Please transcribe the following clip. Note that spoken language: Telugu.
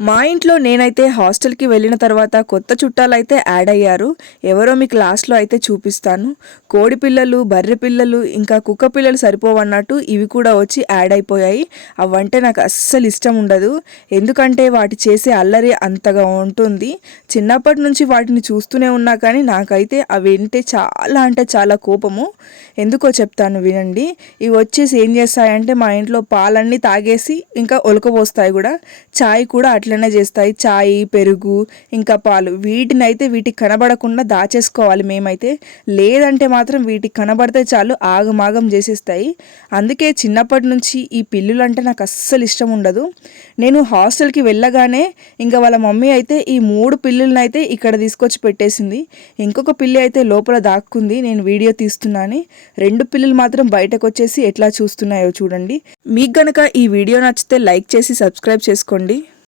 మా ఇంట్లో నేనైతే హాస్టల్కి వెళ్ళిన తర్వాత కొత్త చుట్టాలు అయితే యాడ్ అయ్యారు. ఎవరో మీకు లాస్ట్లో అయితే చూపిస్తాను. కోడి పిల్లలు బర్రె పిల్లలు ఇంకా కుక్క పిల్లలు సరిపోవన్నట్టు ఇవి కూడా వచ్చి యాడ్ అయిపోయాయి. అవంటే నాకు అస్సలు ఇష్టం ఉండదు. ఎందుకంటే వాటి చేసే అల్లరి అంతగా ఉంటుంది. చిన్నప్పటి నుంచి వాటిని చూస్తూనే ఉన్నా కానీ నాకైతే అవి అంటే చాలా అంటే చాలా కోపము. ఎందుకో చెప్తాను వినండి. ఇవి వచ్చేసి ఏం చేస్తాయంటే మా ఇంట్లో పాలన్నీ తాగేసి ఇంకా ఒలకపోస్తాయి కూడా. చాయ్ కూడా అట్లా అట్లనే చేస్తాయి. చాయ్ పెరుగు ఇంకా పాలు. వీటిని అయితే వీటికి కనబడకుండా దాచేసుకోవాలి మేమైతే. లేదంటే మాత్రం వీటికి కనబడితే చాలు ఆగమాగం చేసేస్తాయి. అందుకే చిన్నప్పటి నుంచి ఈ పిల్లులు అంటే నాకు అస్సలు ఇష్టం ఉండదు. నేను హాస్టల్కి వెళ్ళగానే ఇంకా వాళ్ళ మమ్మీ అయితే ఈ మూడు పిల్లులను అయితే ఇక్కడ తీసుకొచ్చి పెట్టేసింది. ఇంకొక పిల్లి అయితే లోపల దాక్కుంది. నేను వీడియో తీస్తున్నాను రెండు పిల్లులు మాత్రం బయటకు వచ్చేసి ఎట్లా చూస్తున్నాయో చూడండి. మీకు గనక ఈ వీడియో నచ్చితే లైక్ చేసి సబ్స్క్రైబ్ చేసుకోండి.